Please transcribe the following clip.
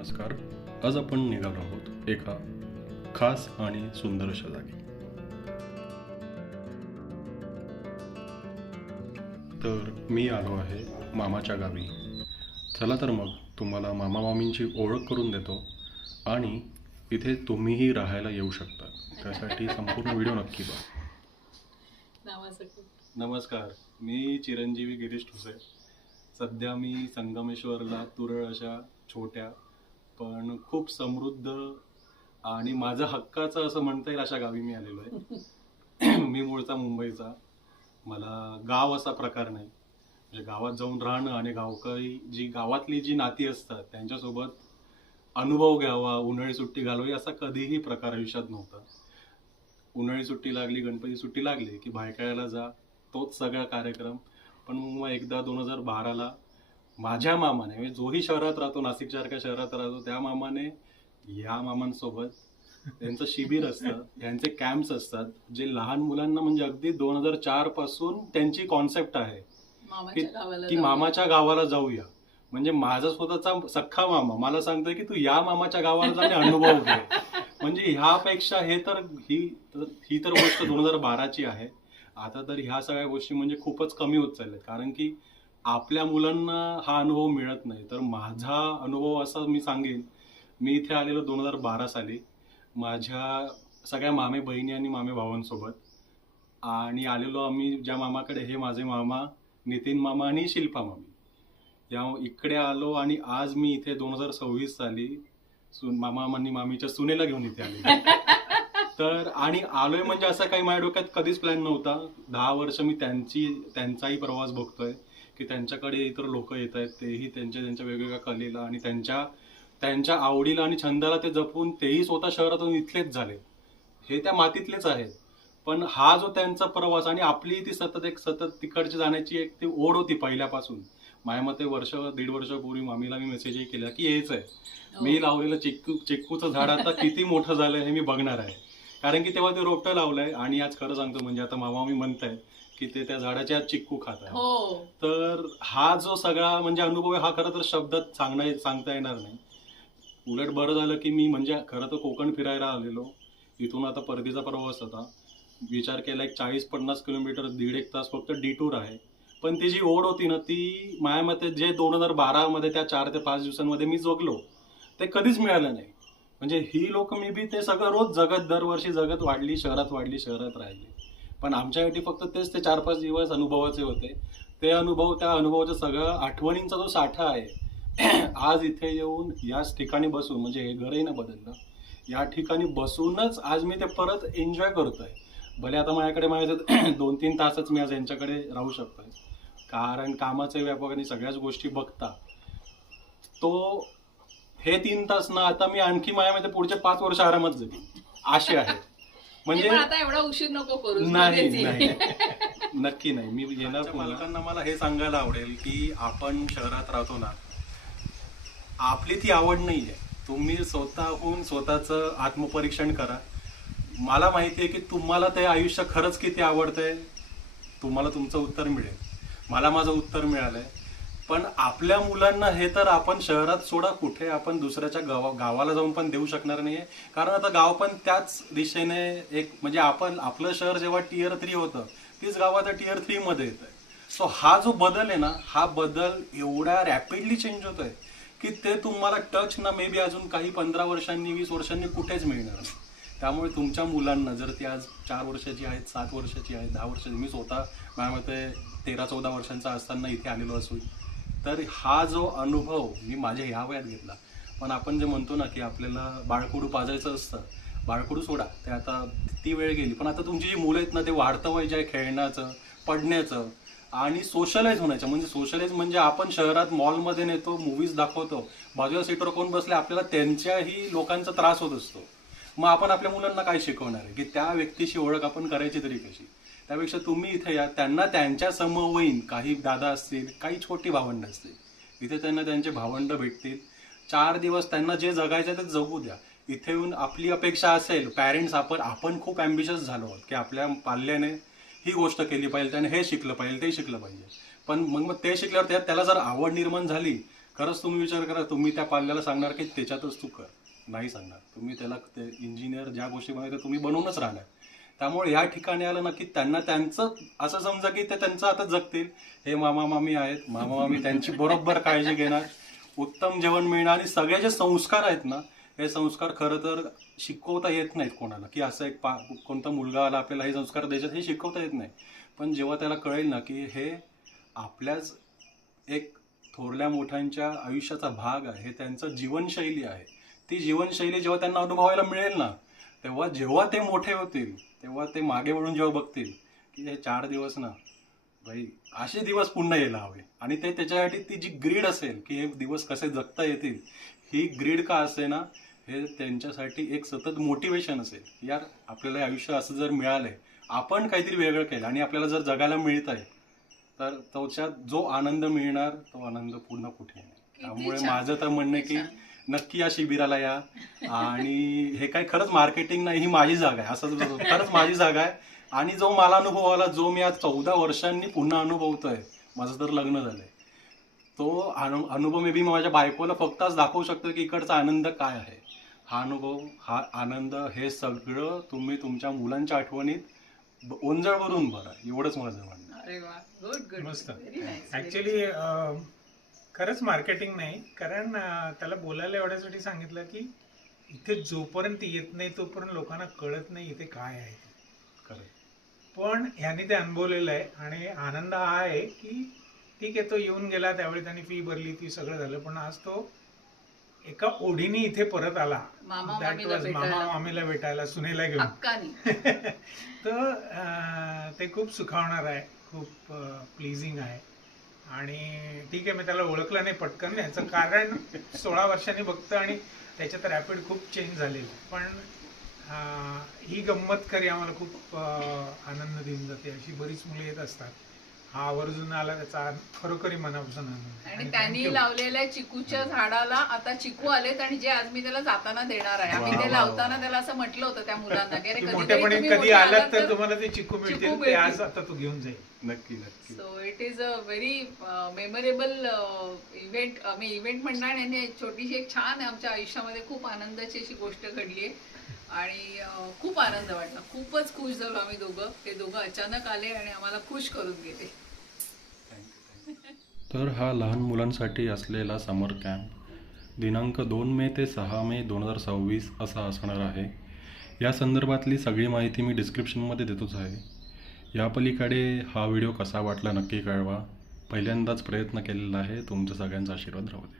नमस्कार. आज आपण निघालो आहोत एका खास आणि सुंदर अशा जागी. तर मी आलो आहे मामाच्या गावी. चला तर मग तुम्हाला मामा मामींची ओळख करून देतो आणि इथे तुम्हीही राहायला येऊ शकता. त्यासाठी संपूर्ण व्हिडिओ नक्की पहा. नमस्कार, मी चिरंजीवी गिरीश ठुसे. सध्या मी संगमेश्वरला तुरळ अशा छोट्या पण खूप समृद्ध आणि माझं हक्काचं असं म्हणता येईल अशा गावी मी आलेलो आहे. मी मूळचा मुंबईचा. मला गाव असा प्रकार नाही. म्हणजे गावात जाऊन राहणं आणि गावकरी गावातली जी नाती असतात त्यांच्यासोबत अनुभव घ्यावा, उन्हाळी सुट्टी घालवावी असा कधीही प्रकार आयुष्यात नव्हता. उन्हाळी सुट्टी लागली, गणपती सुट्टी लागली की भायखळ्याला जा, तोच सगळा कार्यक्रम. पण मग एकदा 2012ला माझ्या मामाने, म्हणजे जोही शहरात राहतो, नाशिकसारख्या शहरात राहतो, त्या मामाने या मामांसोबत त्यांचं शिबिर असतं, यांचे कॅम्प्स असतात, जे लहान मुलांना, म्हणजे अगदी 2004 पासून त्यांची कॉन्सेप्ट आहे की मामाच्या गावाला जाऊया. म्हणजे माझा स्वतःचा सख्खा मामा मला सांगतोय की तू या मामाच्या गावाला जाऊन अनुभव घे. म्हणजे ह्यापेक्षा ही तर गोष्ट 2012ची आहे. आता तर ह्या सगळ्या गोष्टी म्हणजे खूपच कमी होत चालल्यात, कारण की आपल्या मुलांना हा अनुभव मिळत नाही. तर माझा अनुभव असा मी सांगेन, मी इथे आलेलो 2012 साली माझ्या सगळ्या मामे बहिणी आणि मामे भावांसोबत. आणि आलेलो आम्ही ज्या मामाकडे, हे माझे मामा नितीन मामा आणि शिल्पा मामी, या इकडे आलो. आणि आज मी इथे 2026 साली मामा आणि मामीच्या सुनेला घेऊन इथे आले. तर आणि आलोय म्हणजे असं काही माझ्या डोक्यात कधीच प्लॅन नव्हता. 10 वर्ष मी त्यांचाही प्रवास बघतोय की त्यांच्याकडे इतर लोक येत आहेत, तेही त्यांच्या वेगवेगळ्या कलेला आणि त्यांच्या आवडीला आणि छंदाला ते जपून तेही स्वतः शहरातून इथलेच झाले, हे त्या मातीतलेच आहेत. पण हा जो त्यांचा प्रवास आणि आपली ती सतत तिकडची जाण्याची एक ती ओढ होती पहिल्यापासून. माझ्या मते वर्ष 1.5 वर्षापूर्वी मामीला मी मेसेजही केला की यायचंय. मी लावलेलं चिक्कूचं झाड आता किती मोठं झालंय हे मी बघणार आहे, कारण की तेव्हा ते रोपटं लावलंय. आणि आज खरं सांगतो म्हणजे आता मामा मी म्हणताय की ते त्या झाडाच्या आज चिक्कू खात आहे. तर हा जो सगळा म्हणजे अनुभव आहे, हा खरं तर शब्दात सांगता येणार नाही. उलट बरं झालं की मी म्हणजे खरं तर कोकण फिरायला आलेलो. इथून आता परतीचा प्रवास होता. विचार केला एक 40-50 किलोमीटर, 1.5 तास फक्त डिटूर आहे. पण ती जी ओढ होती ना, ती माझ्या मते जे 2012 मध्ये त्या 4 ते 5 दिवसांमध्ये मी जगलो ते कधीच मिळालं नाही. म्हणजे ही लोक मी बी ते सगळं रोज दरवर्षी जगत वाढली, शहरात राहिली. पण आमच्यासाठी फक्त तेच ते 4-5 दिवस अनुभवाचे होते. त्या अनुभवाचा सगळं आठवणींचा जो साठा आहे, आज इथे येऊन याच ठिकाणी बसून, म्हणजे हे घरही ना बदललं, या ठिकाणी बसूनच आज मी ते परत एन्जॉय करतोय. भले आता माझ्याकडे 2-3 तासच मी आज यांच्याकडे राहू शकतोय, कारण कामाचे व्यापक आणि सगळ्याच गोष्टी बघता तो हे 3 तास ना आता मी आणखी माझ्यामध्ये पुढचे 5 वर्ष आरामात जगेन अशी आहे. म्हणजे आता एवढा उशीर नको करू. नाही नक्की नाही. मी येणार पालकांना मला हे सांगायला आवडेल की आपण शहरात राहतो ना, आपली ती आवड नाहीये. तुम्ही स्वतःहून स्वतःचं आत्मपरीक्षण करा. मला माहिती आहे की तुम्हाला ते आयुष्य खरंच किती आवडतंय, तुम्हाला तुमचं उत्तर मिळेल. मला माझं उत्तर मिळालंय. पण आपल्या मुलांना हे तर आपण शहरात सोडा, कुठे आपण दुसऱ्याच्या गावाला जाऊन पण देऊ शकणार नाहीये. कारण आता गाव पण त्याच दिशेने एक, म्हणजे आपलं शहर जेव्हा Tier 3 होतं, तीच गाव आता Tier 3 मध्ये येत आहे. सो हा जो बदल आहे ना, हा बदल एवढ्या रॅपिडली चेंज होतोय की ते तुम्हाला टच ना मे बी अजून काही 15 वर्षांनी 20 वर्षांनी कुठेच मिळणार नाही. त्यामुळे तुमच्या मुलांना, जर ती आज 4 वर्षाची आहेत, 7 वर्षाची आहेत, 10 वर्षाची, मी स्वतः माझ्या मते 13-14 वर्षांचा असताना इथे आलेलो असून, तर हा जो अनुभव मी माझ्या ह्या वयात घेतला. पण आपण जे म्हणतो ना की आपल्याला बाळकडू पाजायचं असतं, बाळकडू सोडा, ते आता ती वेळ गेली. पण आता तुमची जी मुलं आहेत ना, ते वाढतं वय जे आहे खेळण्याचं, पडण्याचं आणि सोशलाइज होण्याचं. म्हणजे सोशलाइज म्हणजे आपण शहरात मॉलमध्ये नेतो, मूवीज दाखवतो, बाजूला सीटवर कोण बसले, आपल्याला त्यांच्याही लोकांचा त्रास होत असतो. मग आपण आपल्या मुलांना काय शिकवणार आहे की त्या व्यक्तीशी ओळख आपण करायची तरी कशी? त्यापेक्षा तुम्ही इथे या, त्यांना त्यांच्या समवयीन काही दादा असतील, काही छोटी भावंड असतील, इथे त्यांना त्यांचे भावंड भेटतील. 4 दिवस त्यांना जे जगायचं ते जगू द्या. इथे येऊन आपली अपेक्षा असेल, पॅरेंट्स आपण खूप ॲम्बिशियस झालो आहोत की आपल्या पाल्याने ही गोष्ट केली पाहिजे, त्याने हे शिकलं पाहिजे, ते शिकलं पाहिजे. पण मग ते शिकल्यावर त्याला जर आवड निर्माण झाली, खरंच तुम्ही विचार करा, तुम्ही त्या पाल्याला सांगणार की त्याच्यातच तू कर, नाही सांगणार. तुम्ही त्याला ते इंजिनियर ज्या गोष्टी बनवायच्या तुम्ही बनवूनच राहणार. त्यामुळे या ठिकाणी आलं ना की त्यांना त्यांचं असं समजा की ते त्यांचं आता जगतील. हे मामा मामी आहेत, मामा मामी त्यांची बरोबर काळजी घेणार, उत्तम जेवण मिळणार. आणि सगळे जे संस्कार आहेत ना, हे संस्कार खरं तर शिकवता येत नाहीत कोणाला, की असं एक कोणता मुलगा आला आपल्याला हे संस्कार द्यायचे, हे शिकवता येत नाही. पण जेव्हा त्याला कळेल ना की हे आपल्याच एक थोरल्या मोठ्यांच्या आयुष्याचा भाग आहे, हे त्यांचं जीवनशैली आहे, ती जीवनशैली जेव्हा त्यांना अनुभवायला मिळेल ना, तेव्हा जेव्हा ते मोठे होतील तेव्हा ते मागे वळून जेव्हा बघतील की हे 4 दिवस ना भाई असे दिवस पुन्हा यायला हवे. आणि ते त्याच्यासाठी ती जी ग्रीड असेल की हे दिवस कसे जगता येतील, ही ग्रीड का असे ना, हे त्यांच्यासाठी एक सतत मोटिवेशन असेल. यार आपल्याला हे आयुष्य असं जर मिळालंय, आपण काहीतरी वेगळं केलं आणि आपल्याला जर जगायला मिळत आहे, तर त्याच्यात जो आनंद मिळणार तो आनंद पुन्हा कुठे नाही. त्यामुळे माझं तर म्हणणं आहे की नक्की या शिबिराला या. आणि हे काय खरंच मार्केटिंग नाही, ही माझी जागा आहे, असं खरंच माझी जागा आहे. आणि जो मला अनुभव आला, जो मी आज 14 वर्षांनी पुन्हा अनुभवतोय, माझं तर लग्न झालंय, तो अनुभव मे बी माझ्या बायकोला फक्त आज दाखवू शकतो की इकडचा आनंद काय आहे. हा अनुभव, हा आनंद, हे सगळं तुम्ही तुमच्या मुलांच्या आठवणीत ओंजळ भरून भरा, एवढंच माझं म्हणणं. अरे वा, गुड गुड, मस्त. Very nice. ऍक्च्युली खरंच मार्केटिंग नाही, कारण त्याला बोलायला एवढ्यासाठी सांगितलं की इथे जोपर्यंत येत नाही तोपर्यंत लोकांना कळत नाही इथे काय आहे. खरं. पण ह्यानी ते अनुभवलेलं आहे. आणि आनंद हा आहे की ठीक आहे, तो येऊन गेला, त्यावेळी त्यांनी फी भरली, ती सगळं झालं, पण आज तो एका ओढीने इथे परत आला. मामा That मामीला was भेटायला. मामा मामीला भेटायला, सुनेला घेऊन. हक्कानी. तर ते खूप सुखावणार आहे, खूप प्लीजिंग आहे. आणि ठीक आहे, मी त्याला ओळखलं नाही पटकन, याचं कारण 16 वर्षांनी बघतं आणि त्याच्यात रॅपिड खूप चेंज झालेलं. पण ही गंमत खरी आम्हाला खूप आनंद देऊन जाते. अशी बरीच मुलं येत असतात. हा आवर्जून आला, त्याचा खरोखरी मनापासून आनंद. आणि त्यांनी लावलेल्या चिकूच्या झाडाला आता चिकू आलेत, आणि जे आज मी त्याला जाताना देणार आहे. आम्ही वा, ते वा, लावताना वा. त्याला असं म्हटलं होतं त्या मुलांना की अरे मोठेपणी तुम्ही कधी मोठे आलात तर तुम्हाला ते चिकू मिळतील, ते मिळतील. आज आता तू घेऊन जाईल. नक्की नक्की. So it is a very memorable event. आम्ही इव्हेंट म्हणणार नाही, आणि छोटीशी एक छान आमच्या आयुष्यामध्ये खूप आनंदाची अशी गोष्ट घडली आहे. आणि खूप आनंद वाटला, खूपच खुश झालो आम्ही दोघं. ते दोघं अचानक आले आणि आम्हाला खुश करून गेले. तर हा लहान मुलांसाठी असलेला समर कॅम्प दिनांक 2 मे ते 6 मे 2026 असा असणार आहे. या संदर्भातली सगळी माहिती मी डिस्क्रिप्शनमध्ये देतोच आहे. या पलीकडे हा व्हिडिओ कसा वाटला नक्की कळवा. पहिल्यांदाच प्रयत्न केलेला आहे. तुमचा सगळ्यांचा आशीर्वाद राहू दे.